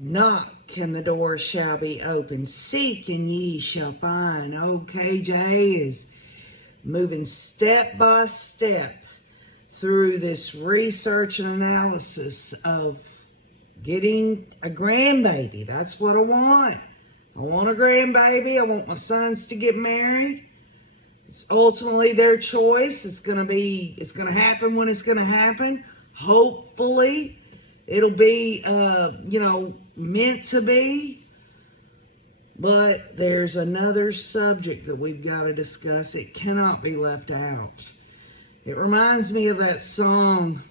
Knock and the door shall be open. Seek and ye shall find. Old KJ is moving step by step through this research and analysis of getting a grandbaby. That's what I want. I want a grandbaby. I want my sons to get married. It's ultimately their choice. It's going to happen when it's going to happen. Hopefully, it'll be, meant to be. But there's another subject that we've got to discuss. It cannot be left out. It reminds me of that song,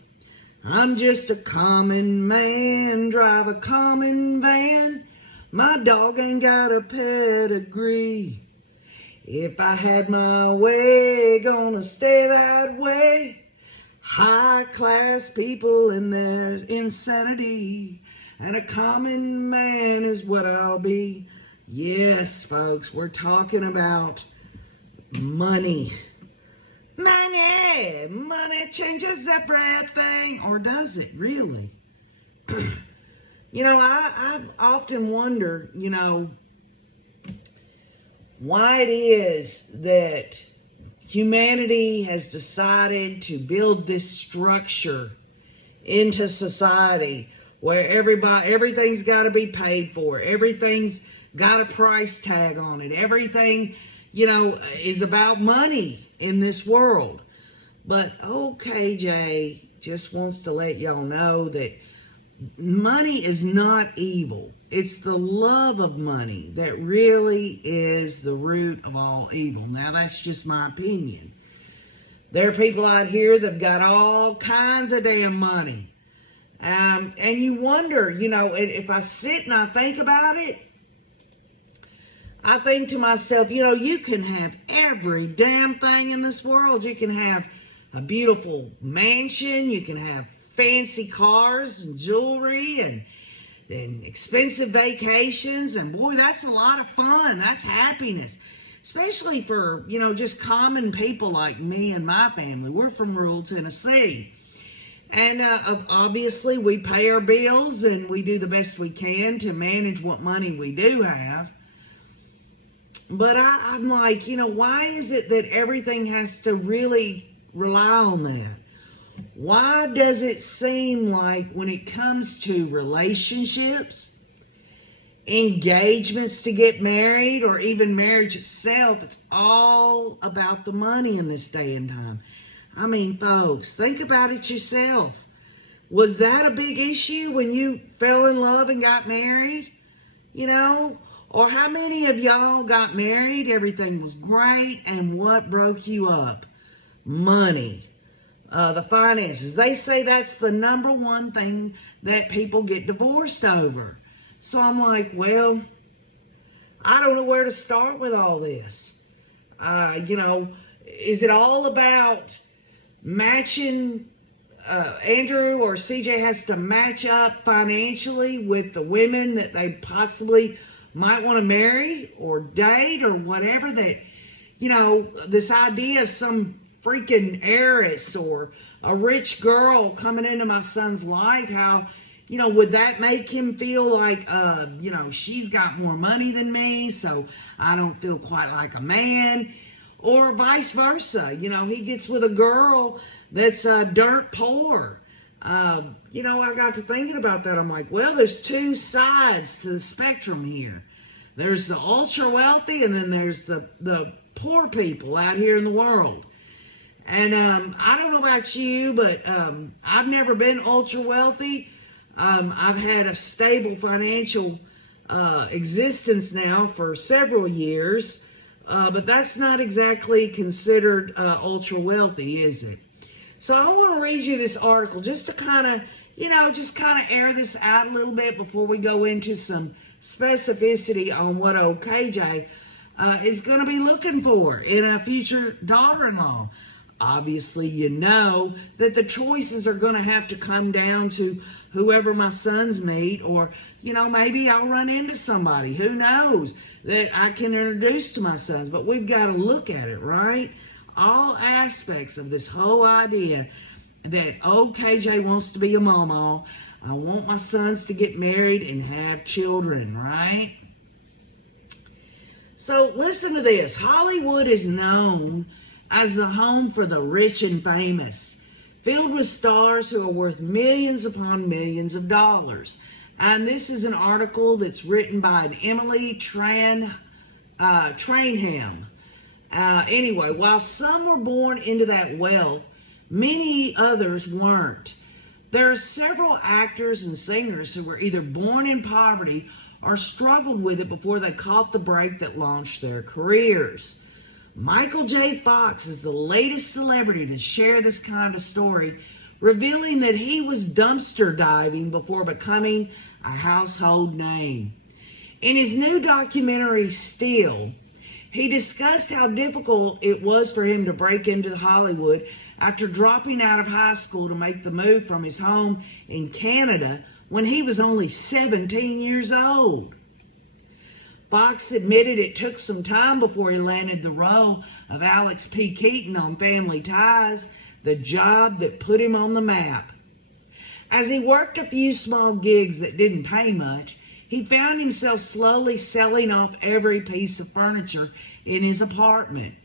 I'm just a common man, drive a common van. My dog ain't got a pedigree. If I had my way, gonna stay that way. High class people in their insanity, and a common man is what I'll be. Yes, folks, we're talking about money. Money changes everything, or does it really? I often wonder, why it is that humanity has decided to build this structure into society where everything's got to be paid for. Everything's got a price tag on it. Everything, is about money in this world. But KJ just wants to let y'all know that money is not evil. It's the love of money that really is the root of all evil. Now, that's just my opinion. There are people out here that've got all kinds of damn money. And you wonder, if I sit and I think about it, I think to myself, you can have every damn thing in this world. You can have a beautiful mansion. You can have fancy cars and jewelry and expensive vacations. And boy, that's a lot of fun. That's happiness. Especially for, just common people like me and my family. We're from rural Tennessee. And obviously we pay our bills and we do the best we can to manage what money we do have. But I'm like, why is it that everything has to really rely on that? Why does it seem like when it comes to relationships, engagements to get married, or even marriage itself, it's all about the money in this day and time? I mean, folks, think about it yourself. Was that a big issue when you fell in love and got married? Or how many of y'all got married, everything was great, and what broke you up? Money. The finances. They say that's the number one thing that people get divorced over. So I'm like, well, I don't know where to start with all this. Is it all about matching? Andrew or CJ has to match up financially with the women that they possibly might want to marry or date or whatever, that, this idea of some freaking heiress or a rich girl coming into my son's life, how, would that make him feel like, she's got more money than me, so I don't feel quite like a man, or vice versa. He gets with a girl that's dirt poor. I got to thinking about that. I'm like, well, there's two sides to the spectrum here. There's the ultra wealthy, and then there's the poor people out here in the world. And I don't know about you, but I've never been ultra wealthy. I've had a stable financial existence now for several years, but that's not exactly considered ultra wealthy, is it? So I want to read you this article just to kind of, air this out a little bit before we go into some specificity on what old KJ is going to be looking for in a future daughter-in-law. Obviously, that the choices are going to have to come down to whoever my sons meet, or, maybe I'll run into somebody, who knows, that I can introduce to my sons. But we've got to look at it, right? All aspects of this whole idea that old KJ wants to be a mama. I want my sons to get married and have children, right? So listen to this. Hollywood is known as the home for the rich and famous, filled with stars who are worth millions upon millions of dollars. And this is an article that's written by an Emily Trainham. Anyway, while some were born into that wealth, many others weren't. There are several actors and singers who were either born in poverty or struggled with it before they caught the break that launched their careers. Michael J. Fox is the latest celebrity to share this kind of story, revealing that he was dumpster diving before becoming a household name. In his new documentary, Still, he discussed how difficult it was for him to break into Hollywood after dropping out of high school to make the move from his home in Canada when he was only 17 years old. Fox admitted it took some time before he landed the role of Alex P. Keaton on Family Ties, the job that put him on the map. As he worked a few small gigs that didn't pay much, he found himself slowly selling off every piece of furniture in his apartment.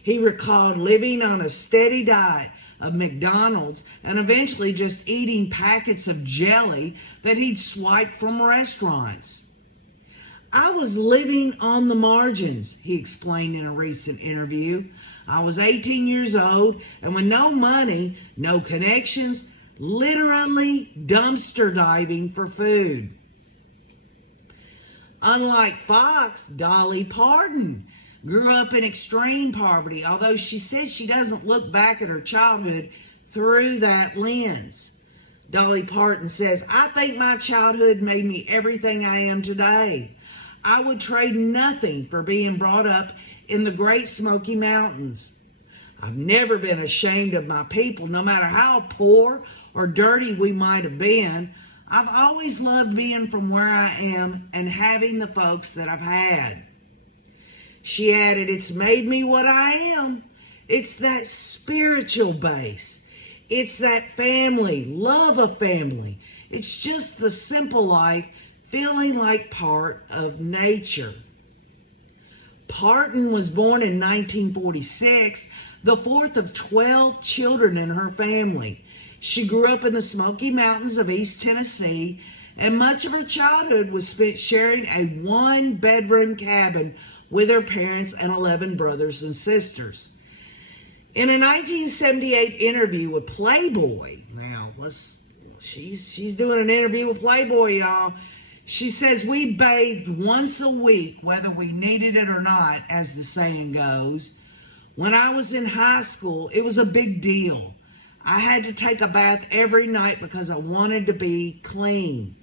He recalled living on a steady diet of McDonald's and eventually just eating packets of jelly that he'd swiped from restaurants. I was living on the margins, he explained in a recent interview. I was 18 years old and with no money, no connections, literally dumpster diving for food. Unlike Fox, Dolly Parton grew up in extreme poverty, although she said she doesn't look back at her childhood through that lens. Dolly Parton says, I think my childhood made me everything I am today. I would trade nothing for being brought up in the Great Smoky Mountains. I've never been ashamed of my people, no matter how poor or dirty we might have been. I've always loved being from where I am and having the folks that I've had. She added, it's made me what I am. It's that spiritual base. It's that family, love of family. It's just the simple life, feeling like part of nature. Parton was born in 1946, the fourth of 12 children in her family. She grew up in the Smoky Mountains of East Tennessee, and much of her childhood was spent sharing a one-bedroom cabin with her parents and 11 brothers and sisters. In a 1978 interview with Playboy, she's doing an interview with Playboy, y'all. She says, we bathed once a week, whether we needed it or not, as the saying goes. When I was in high school, it was a big deal. I had to take a bath every night because I wanted to be clean.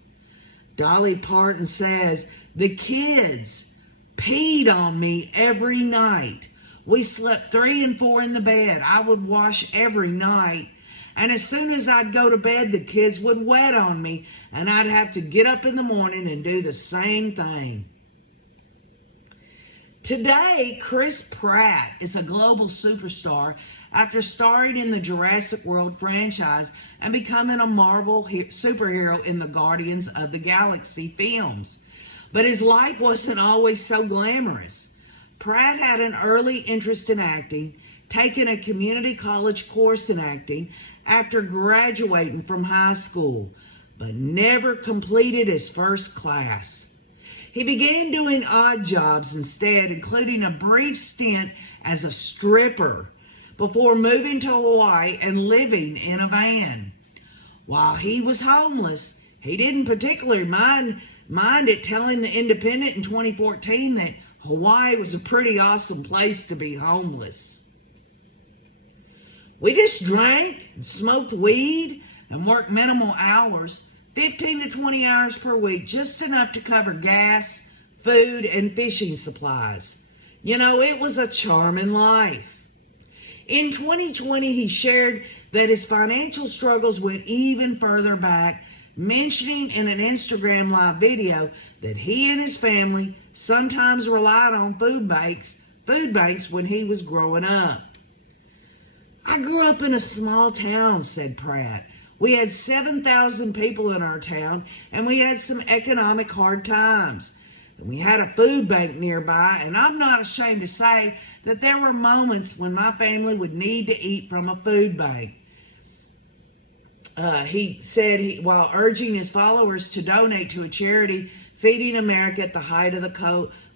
Dolly Parton says, the kids peed on me every night. We slept 3 and 4 in the bed. I would wash every night. And as soon as I'd go to bed, the kids would wet on me, and I'd have to get up in the morning and do the same thing. Today, Chris Pratt is a global superstar after starring in the Jurassic World franchise and becoming a Marvel superhero in the Guardians of the Galaxy films. But his life wasn't always so glamorous. Pratt had an early interest in acting, taking a community college course in acting after graduating from high school, but never completed his first class. He began doing odd jobs instead, including a brief stint as a stripper before moving to Hawaii and living in a van. While he was homeless, he didn't particularly mind it, telling The Independent in 2014 that Hawaii was a pretty awesome place to be homeless. We just drank and smoked weed and worked minimal hours, 15 to 20 hours per week, just enough to cover gas, food, and fishing supplies. You know, it was a charming life. In 2020, he shared that his financial struggles went even further back, mentioning in an Instagram live video that he and his family sometimes relied on food banks when he was growing up. I grew up in a small town, said Pratt. We had 7,000 people in our town, and we had some economic hard times. We had a food bank nearby, and I'm not ashamed to say that there were moments when my family would need to eat from a food bank. He said while urging his followers to donate to a charity Feeding America at the height of the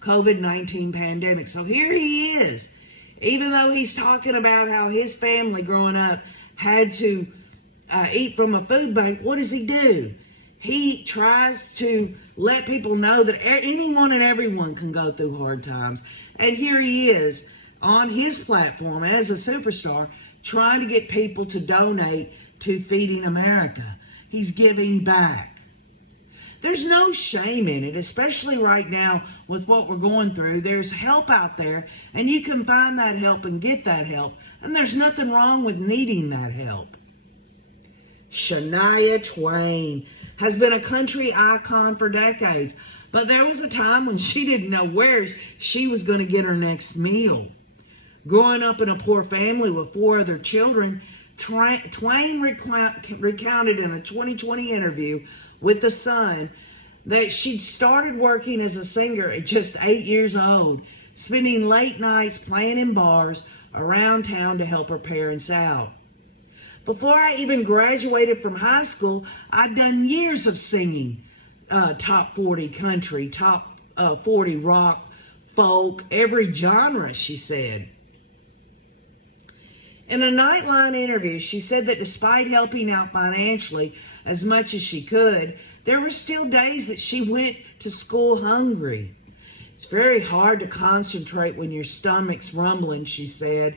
COVID-19 pandemic. So here he is. Even though he's talking about how his family growing up had to eat from a food bank, what does he do? He tries to let people know that anyone and everyone can go through hard times. And here he is on his platform as a superstar trying to get people to donate to Feeding America. He's giving back. There's no shame in it, especially right now with what we're going through. There's help out there, and you can find that help and get that help. And there's nothing wrong with needing that help. Shania Twain has been a country icon for decades, but there was a time when she didn't know where she was going to get her next meal. Growing up in a poor family with 4 other children, Twain recounted in a 2020 interview with The Sun that she'd started working as a singer at just 8 years old, spending late nights playing in bars around town to help her parents out. Before I even graduated from high school, I'd done years of singing top 40 country, top 40 rock, folk, every genre, she said. In a Nightline interview, she said that despite helping out financially as much as she could, there were still days that she went to school hungry. It's very hard to concentrate when your stomach's rumbling, she said.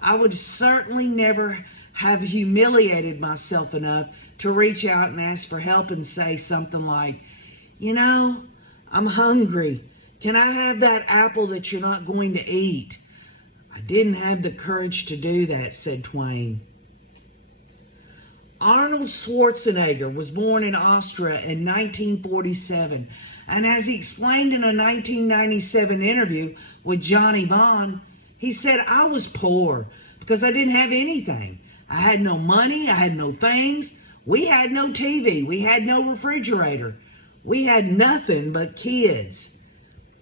I would certainly never have humiliated myself enough to reach out and ask for help and say something like, I'm hungry. Can I have that apple that you're not going to eat? I didn't have the courage to do that, said Twain. Arnold Schwarzenegger was born in Austria in 1947, and as he explained in a 1997 interview with Johnny Vaughn, he said, I was poor because I didn't have anything. I had no money, I had no things, we had no TV, we had no refrigerator, we had nothing but kids.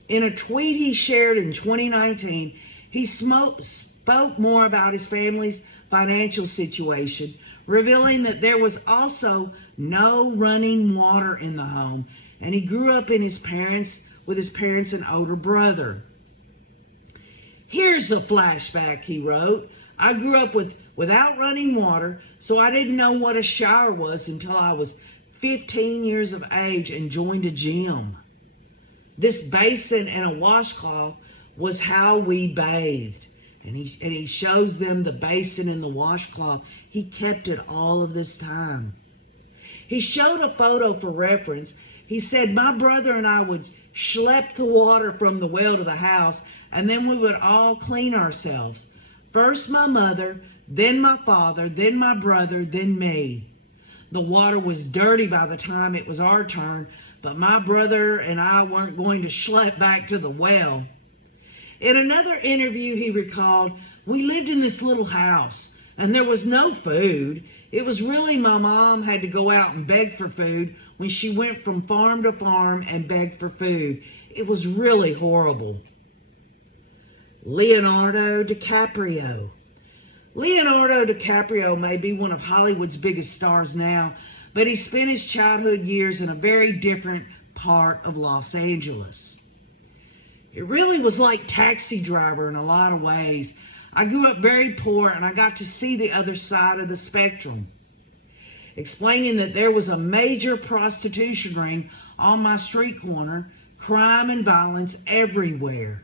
In a tweet he shared in 2019, he spoke more about his family's financial situation, revealing that there was also no running water in the home, and he grew up with his parents and older brother. Here's a flashback, he wrote. I grew up without running water, so I didn't know what a shower was until I was 15 years of age and joined a gym. This basin and a washcloth was how we bathed. And he shows them the basin and the washcloth. He kept it all of this time. He showed a photo for reference. He said, my brother and I would schlep the water from the well to the house, and then we would all clean ourselves. First my mother, then my father, then my brother, then me. The water was dirty by the time it was our turn, but my brother and I weren't going to schlep back to the well. In another interview, he recalled, we lived in this little house and there was no food. It was really my mom had to go out and beg for food when she went from farm to farm and begged for food. It was really horrible. Leonardo DiCaprio. Leonardo DiCaprio may be one of Hollywood's biggest stars now, but he spent his childhood years in a very different part of Los Angeles. It really was like Taxi Driver in a lot of ways. I grew up very poor and I got to see the other side of the spectrum. Explaining that there was a major prostitution ring on my street corner, crime and violence everywhere.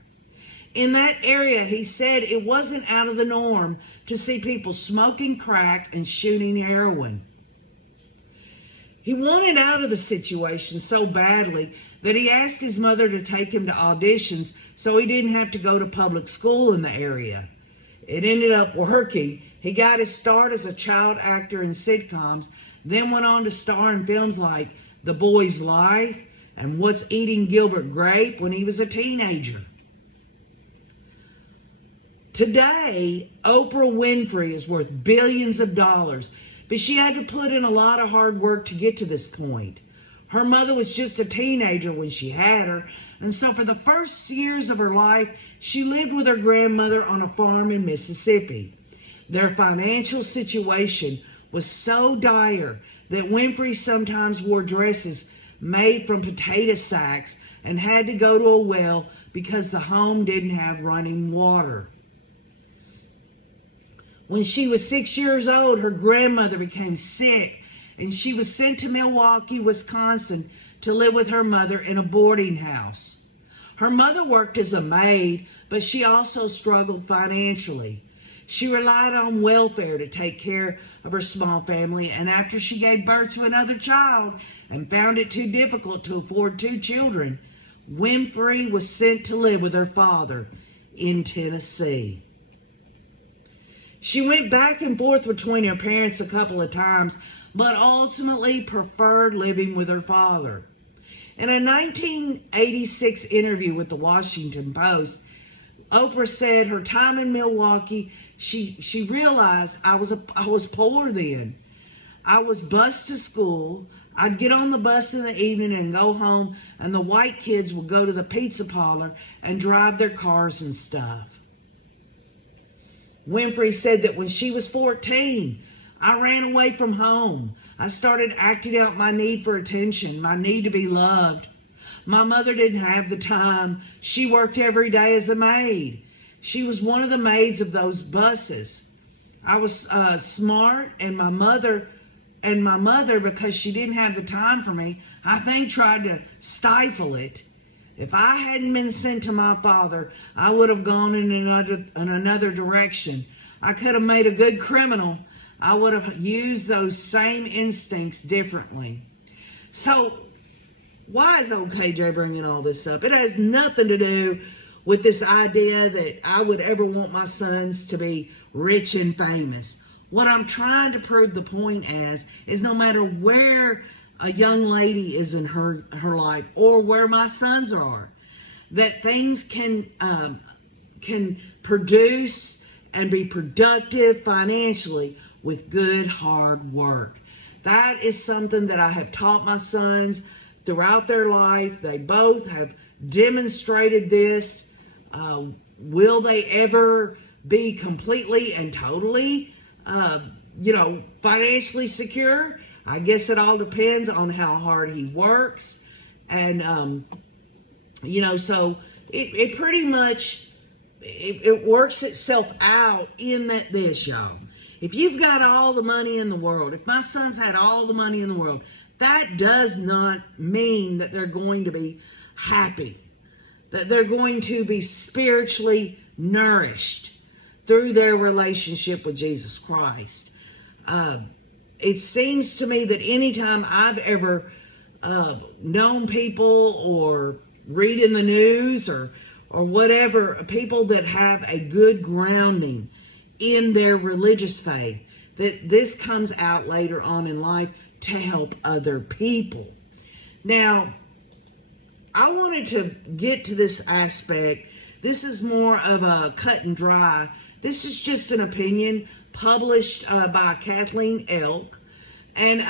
In that area, he said it wasn't out of the norm to see people smoking crack and shooting heroin. He wanted out of the situation so badly that he asked his mother to take him to auditions so he didn't have to go to public school in the area. It ended up working. He got his start as a child actor in sitcoms, then went on to star in films like The Boy's Life and What's Eating Gilbert Grape when he was a teenager. Today, Oprah Winfrey is worth billions of dollars but she had to put in a lot of hard work to get to this point. Her mother was just a teenager when she had her, and so for the first years of her life, she lived with her grandmother on a farm in Mississippi. Their financial situation was so dire that Winfrey sometimes wore dresses made from potato sacks and had to go to a well because the home didn't have running water. When she was 6 years old, her grandmother became sick, and she was sent to Milwaukee, Wisconsin to live with her mother in a boarding house. Her mother worked as a maid, but she also struggled financially. She relied on welfare to take care of her small family, and after she gave birth to another child and found it too difficult to afford 2 children, Winfrey was sent to live with her father in Tennessee. She went back and forth between her parents a couple of times, but ultimately preferred living with her father. In a 1986 interview with the Washington Post, Oprah said her time in Milwaukee, she realized I was poor then. I was bused to school. I'd get on the bus in the evening and go home, and the white kids would go to the pizza parlor and drive their cars and stuff. Winfrey said that when she was 14, I ran away from home. I started acting out my need for attention, my need to be loved. My mother didn't have the time. She worked every day as a maid. She was one of the maids of those buses. I was smart, and my mother, because she didn't have the time for me, I think tried to stifle it. If I hadn't been sent to my father, I would have gone in another direction. I could have made a good criminal. I would have used those same instincts differently. So, why is OKJ bringing all this up? It has nothing to do with this idea that I would ever want my sons to be rich and famous. What I'm trying to prove the point as is no matter where a young lady is in her life or where my sons are, that things can produce and be productive financially with good hard work. That is something that I have taught my sons throughout their life. They both have demonstrated this. Will they ever be completely and totally financially secure? I guess it all depends on how hard he works. And, so it pretty much, it works itself out in this, y'all. If you've got all the money in the world, if my sons had all the money in the world, that does not mean that they're going to be happy, that they're going to be spiritually nourished through their relationship with Jesus Christ. It seems to me that anytime I've ever known people or read in the news or whatever, people that have a good grounding in their religious faith, that this comes out later on in life to help other people. Now, I wanted to get to this aspect. This is more of a cut and dry. This is just an opinion published by Kathleen Elk and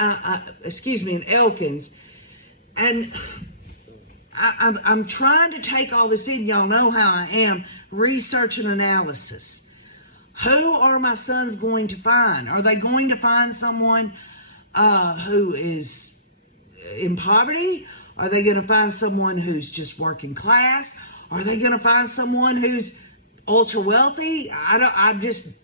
Elkins, and I'm trying to take all this in. Y'all know how I am. Research and analysis. Who are my sons going to find? Are they going to find someone who is in poverty? Are they going to find someone who's just working class? Are they going to find someone who's ultra wealthy? I just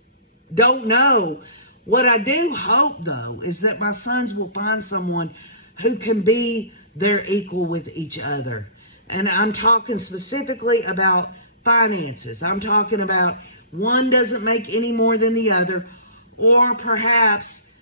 don't know. What I do hope, though, is that my sons will find someone who can be their equal with each other. And I'm talking specifically about finances. I'm talking about one doesn't make any more than the other, or perhaps,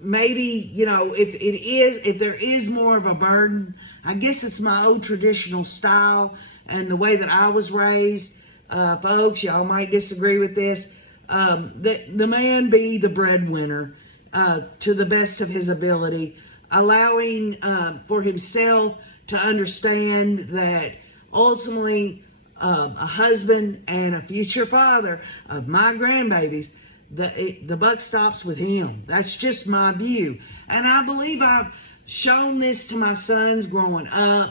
maybe, if there is more of a burden. I guess it's my old traditional style and the way that I was raised. Folks, y'all might disagree with this. That the man be the breadwinner to the best of his ability, allowing for himself to understand that ultimately a husband and a future father of my grandbabies, the buck stops with him. That's just my view. And I believe I've shown this to my sons growing up.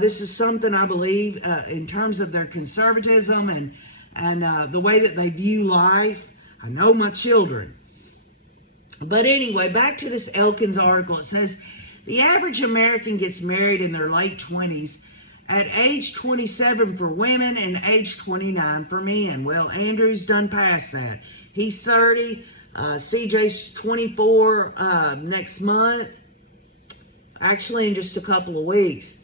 This is something I believe in terms of their conservatism and the way that they view life. I know my children. But anyway, back to this Elkins article. It says, the average American gets married in their late 20s at age 27 for women and age 29 for men. Well, Andrew's done past that. He's 30. CJ's 24 next month. Actually, in just a couple of weeks.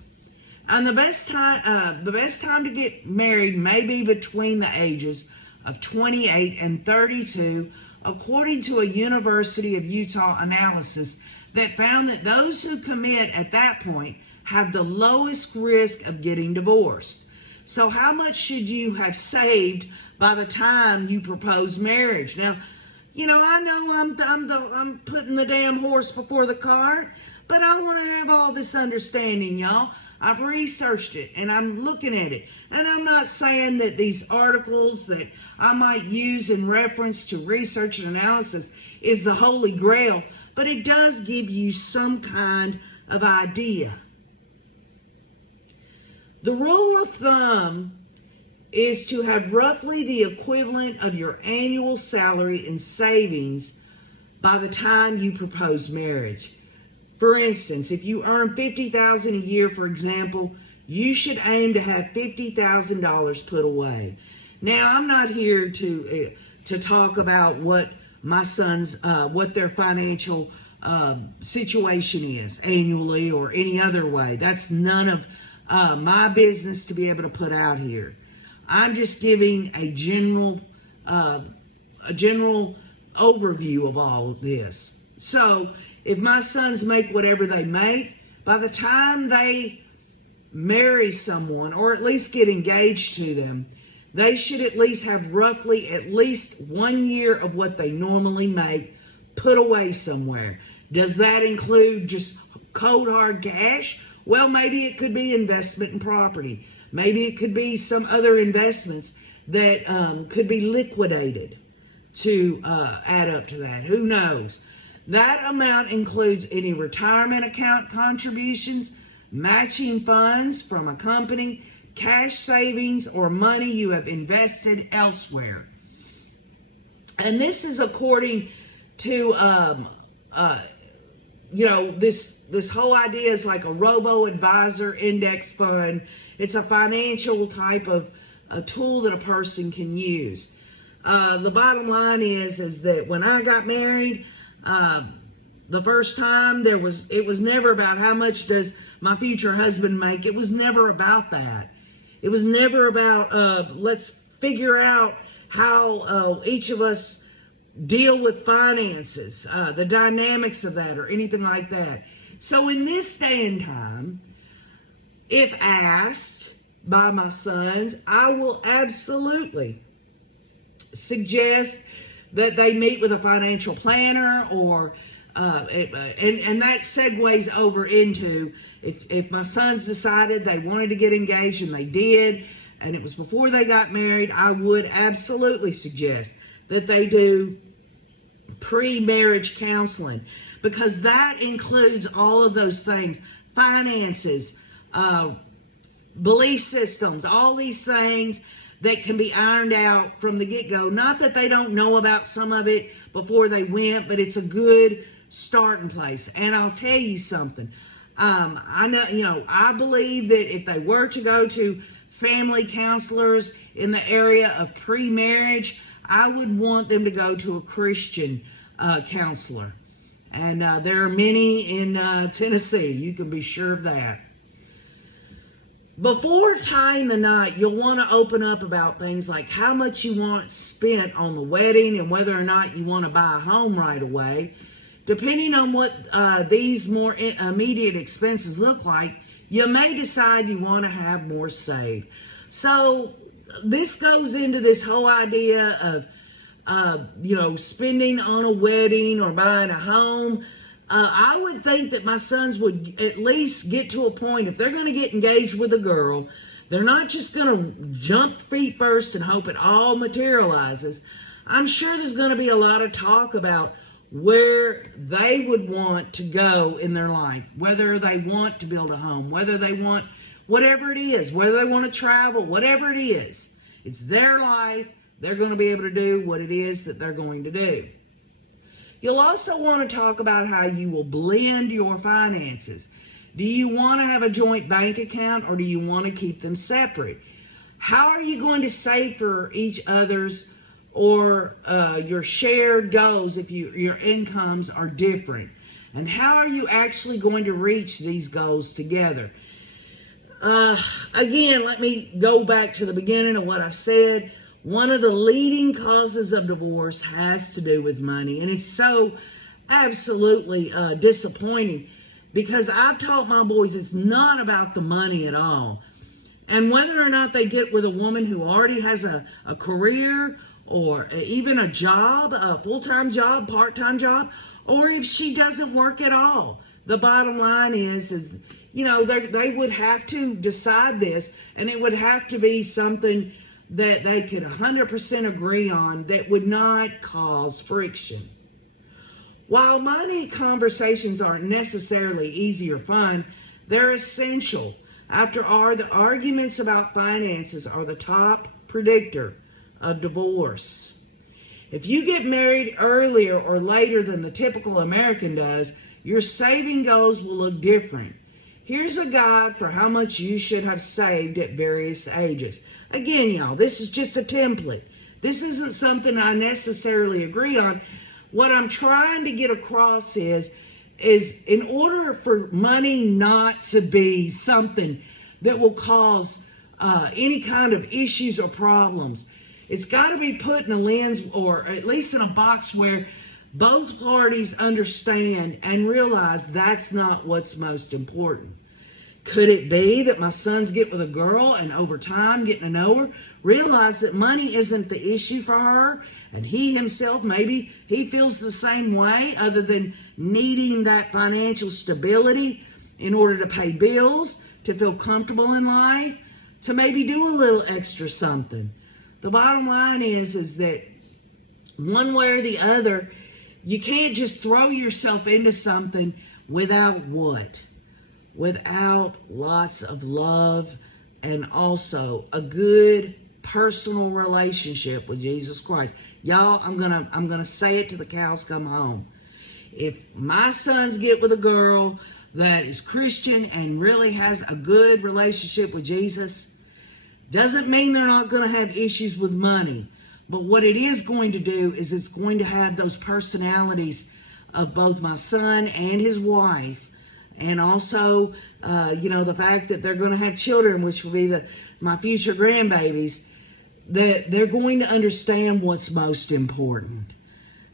And the best time to get married may be between the ages of 28 and 32, according to a University of Utah analysis that found that those who commit at that point have the lowest risk of getting divorced. So how much should you have saved by the time you propose marriage? Now, you know, I know I'm putting the damn horse before the cart, but I want to have all this understanding, y'all. I've researched it and I'm looking at it. And I'm not saying that these articles that I might use in reference to research and analysis is the holy grail, but it does give you some kind of idea. The rule of thumb is to have roughly the equivalent of your annual salary in savings by the time you propose marriage. For instance, if you earn $50,000 a year, for example, you should aim to have $50,000 put away. Now, I'm not here to talk about what my sons, what their financial situation is annually or any other way. That's none of my business to be able to put out here. I'm just giving a general overview of all of this. So, if my sons make whatever they make, by the time they marry someone or at least get engaged to them, they should at least have roughly at least 1 year of what they normally make put away somewhere. Does that include just cold hard cash? Well, maybe it could be investment in property. Maybe it could be some other investments that could be liquidated to add up to that. Who knows? That amount includes any retirement account contributions, matching funds from a company, cash savings, or money you have invested elsewhere. And this is according to, this whole idea is like a robo-advisor index fund. It's a financial type of a tool that a person can use. The bottom line is that when I got married, the first time it was never about how much does my future husband make. It was never about that. It was never about let's figure out how each of us deal with finances, the dynamics of that or anything like that. So in this day and time, if asked by my sons, I will absolutely suggest that they meet with a financial planner or and that segues over into if my sons decided they wanted to get engaged and they did, and it was before they got married, I would absolutely suggest that they do pre-marriage counseling, because that includes all of those things: finances, belief systems, all these things that can be ironed out from the get-go. Not that they don't know about some of it before they went, but it's a good starting place. And I'll tell you something. I believe that if they were to go to family counselors in the area of pre-marriage, I would want them to go to a Christian counselor. And there are many in Tennessee. You can be sure of that. Before tying the knot, you'll want to open up about things like how much you want spent on the wedding and whether or not you want to buy a home right away. Depending on what these more immediate expenses look like, you may decide you want to have more saved. So this goes into this whole idea of, spending on a wedding or buying a home. I would think that my sons would at least get to a point, if they're going to get engaged with a girl, they're not just going to jump feet first and hope it all materializes. I'm sure there's going to be a lot of talk about where they would want to go in their life, whether they want to build a home, whether they want whatever it is, whether they want to travel, whatever it is. It's their life. They're going to be able to do what it is that they're going to do. You'll also want to talk about how you will blend your finances. Do you want to have a joint bank account, or do you want to keep them separate? How are you going to save for each other's or your shared goals if your incomes are different? And how are you actually going to reach these goals together? Again, let me go back to the beginning of what I said. One of the leading causes of divorce has to do with money. And it's so absolutely disappointing, because I've taught my boys it's not about the money at all. And whether or not they get with a woman who already has a career, or even a job, a full-time job, part-time job, or if she doesn't work at all, the bottom line is they would have to decide this, and it would have to be something that they could 100% agree on that would not cause friction. While money conversations aren't necessarily easy or fun, they're essential. After all, the arguments about finances are the top predictor of divorce. If you get married earlier or later than the typical American does, your saving goals will look different. Here's a guide for how much you should have saved at various ages. Again, y'all, this is just a template. This isn't something I necessarily agree on. What I'm trying to get across is in order for money not to be something that will cause any kind of issues or problems, it's got to be put in a lens, or at least in a box where both parties understand and realize that's not what's most important. Could it be that my sons get with a girl and over time, getting to know her, realize that money isn't the issue for her, and he himself, maybe he feels the same way, other than needing that financial stability in order to pay bills, to feel comfortable in life, to maybe do a little extra something? The bottom line is that one way or the other, you can't just throw yourself into something without what? Without lots of love, and also a good personal relationship with Jesus Christ. Y'all, I'm gonna say it till the cows come home. If my sons get with a girl that is Christian and really has a good relationship with Jesus, doesn't mean they're not going to have issues with money. But what it is going to do is it's going to have those personalities of both my son and his wife, and also, the fact that they're going to have children, which will be my future grandbabies, that they're going to understand what's most important.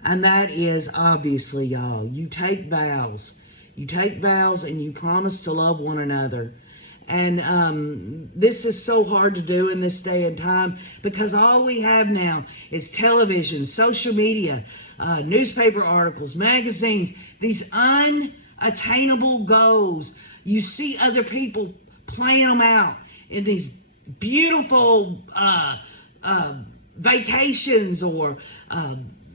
And that is, obviously, y'all, you take vows. You take vows and you promise to love one another. And this is so hard to do in this day and time, because all we have now is television, social media, newspaper articles, magazines, these unattainable goals. You see other people playing them out in these beautiful vacations, or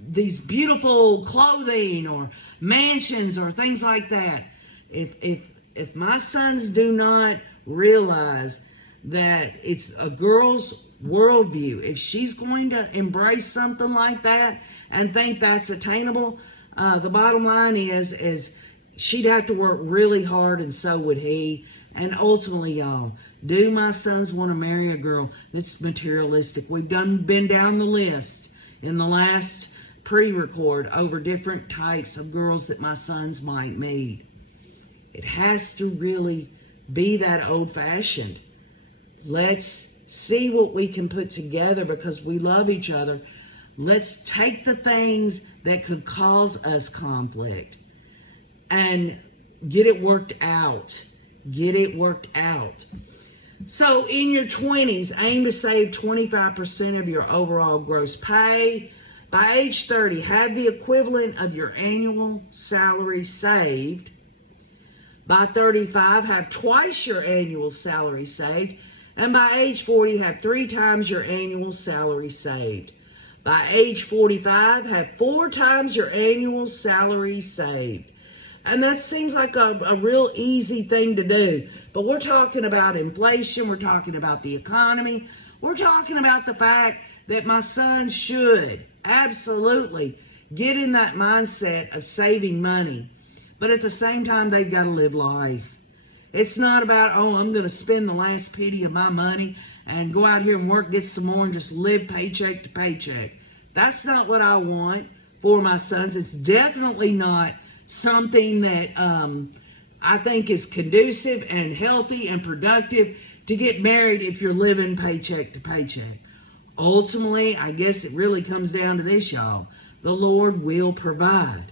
these beautiful clothing, or mansions, or things like that. If my sons do not realize that it's a girl's worldview, if she's going to embrace something like that and think that's attainable, the bottom line is she'd have to work really hard, and so would he. And ultimately, y'all, do my sons want to marry a girl that's materialistic? We've been down the list in the last pre-record over different types of girls that my sons might meet. It has to really be that old-fashioned. Let's see what we can put together, because we love each other. Let's take the things that could cause us conflict and get it worked out. Get it worked out. So in your 20s, aim to save 25% of your overall gross pay. By age 30, have the equivalent of your annual salary saved. By 35, have twice your annual salary saved. And by age 40, have 3 times your annual salary saved. By age 45, have 4 times your annual salary saved. And that seems like a real easy thing to do. But we're talking about inflation. We're talking about the economy. We're talking about the fact that my son should absolutely get in that mindset of saving money. But at the same time, they've got to live life. It's not about, oh, I'm going to spend the last penny of my money and go out here and work, get some more, and just live paycheck to paycheck. That's not what I want for my sons. It's definitely not something that I think is conducive and healthy and productive to get married if you're living paycheck to paycheck. Ultimately, I guess it really comes down to this, y'all. The Lord will provide.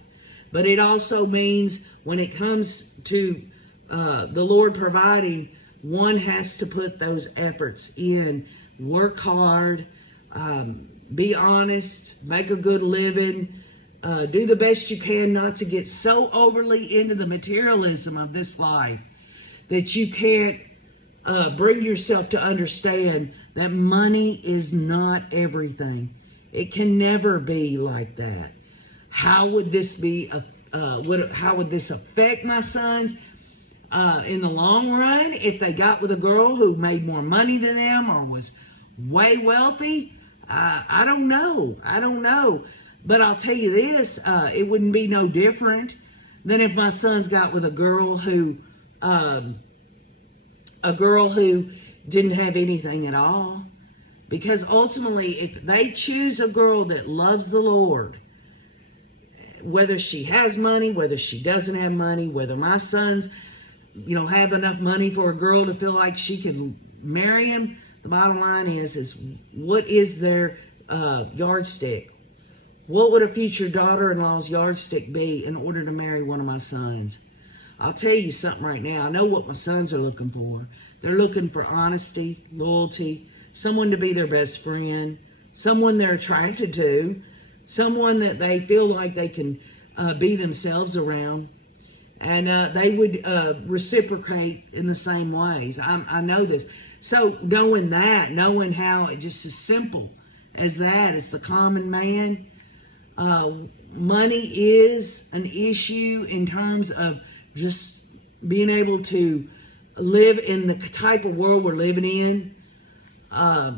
But it also means when it comes to the Lord providing, one has to put those efforts in, work hard, be honest, make a good living, do the best you can not to get so overly into the materialism of this life that you can't bring yourself to understand that money is not everything. It can never be like that. How would this be? How would this affect my sons in the long run if they got with a girl who made more money than them or was way wealthy? I don't know. But I'll tell you this: it wouldn't be no different than if my sons got with a girl who didn't have anything at all. Because ultimately, if they choose a girl that loves the Lord, whether she has money, whether she doesn't have money, whether my sons, have enough money for a girl to feel like she could marry him, the bottom line is what is their yardstick? What would a future daughter-in-law's yardstick be in order to marry one of my sons? I'll tell you something right now. I know what my sons are looking for. They're looking for honesty, loyalty, someone to be their best friend, someone they're attracted to, someone that they feel like they can be themselves around, and they would reciprocate in the same ways. I know this. So knowing how it's just as simple as that, as the common man, money is an issue in terms of just being able to live in the type of world we're living in. I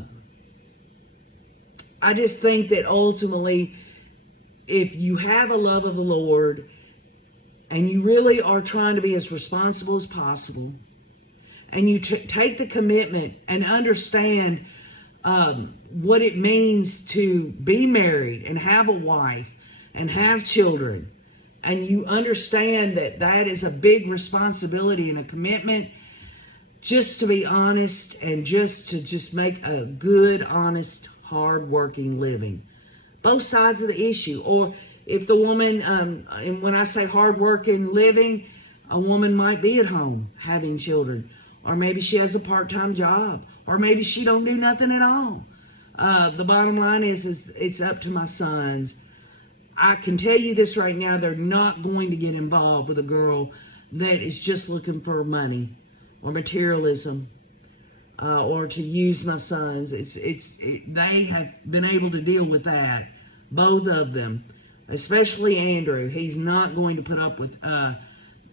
just think that ultimately, if you have a love of the Lord and you really are trying to be as responsible as possible, and you take the commitment and understand what it means to be married and have a wife and have children, and you understand that that is a big responsibility and a commitment, just to be honest and just make a good, honest, hard-working living. Both sides of the issue. Or if the woman, and when I say hard-working living, a woman might be at home having children, or maybe she has a part-time job, or maybe she don't do nothing at all. The bottom line is it's up to my sons. I can tell you this right now: they're not going to get involved with a girl that is just looking for money or materialism, or to use my sons. They have been able to deal with that, both of them, especially Andrew. He's not going to put up with,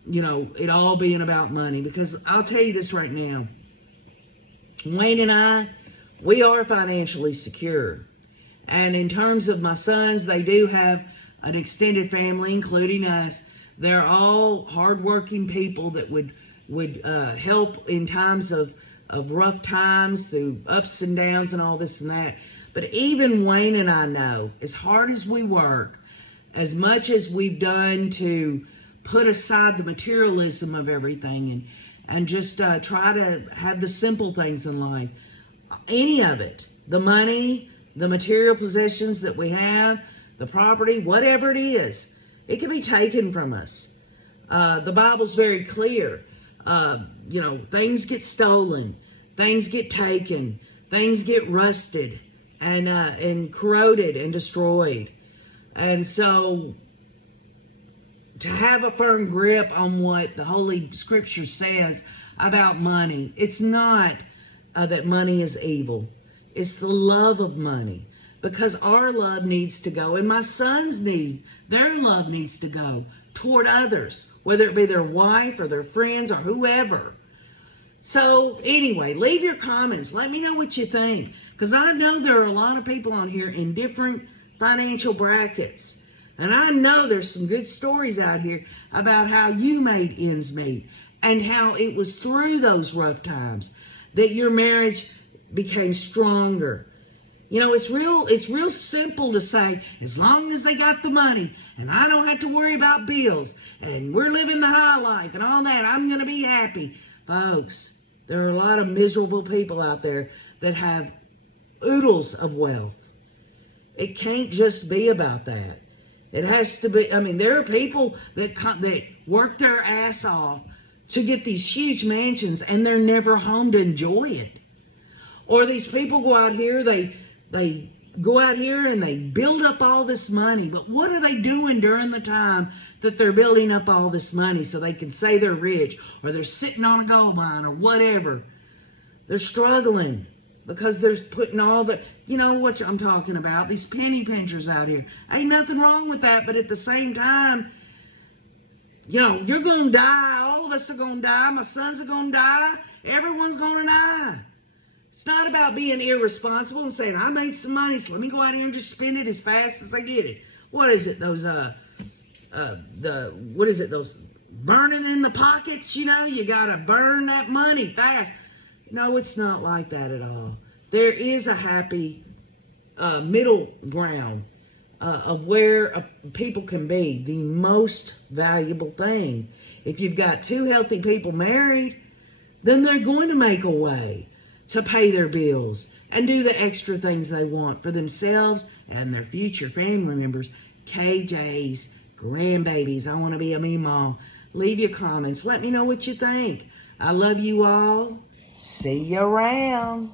it all being about money, because I'll tell you this right now. Wayne and I, we are financially secure. And in terms of my sons, they do have an extended family, including us. They're all hardworking people that would help in times of rough times, through ups and downs and all this and that. But even Wayne and I know, as hard as we work, as much as we've done to put aside the materialism of everything and just try to have the simple things in life, any of it, the money, the material possessions that we have, the property, whatever it is, it can be taken from us. The Bible's very clear. Things get stolen, things get taken, things get rusted and corroded and destroyed. And so to have a firm grip on what the Holy Scripture says about money, it's not that money is evil. It's the love of money. because our love needs to go, and my sons their love needs to go toward others, whether it be their wife or their friends or whoever. So anyway, leave your comments. Let me know what you think, because I know there are a lot of people on here in different financial brackets, and I know there's some good stories out here about how you made ends meet and how it was through those rough times that your marriage became stronger. You know, it's real simple to say, as long as they got the money and I don't have to worry about bills and we're living the high life and all that, I'm going to be happy. Folks, there are a lot of miserable people out there that have oodles of wealth. It can't just be about that. It has to be, I mean, there are people that work their ass off to get these huge mansions and they're never home to enjoy it. Or these people go out here, they go out here and they build up all this money. But what are they doing during the time that they're building up all this money so they can say they're rich, or they're sitting on a gold mine or whatever? They're struggling because they're putting all the, you know what I'm talking about, these penny pinchers out here. Ain't nothing wrong with that, but at the same time, you know, you're going to die. All of us are going to die. My sons are going to die. Everyone's going to die. It's not about being irresponsible and saying, I made some money, so let me go out here and just spend it as fast as I get it. What is it? Those, those burning in the pockets, you know? You got to burn that money fast. No, it's not like that at all. There is a happy middle ground of where people can be. The most valuable thing. If you've got two healthy people married, then they're going to make a way to pay their bills and do the extra things they want for themselves and their future family members. KJ's grandbabies. I want to be a meemaw. Leave your comments. Let me know what you think. I love you all. See you around.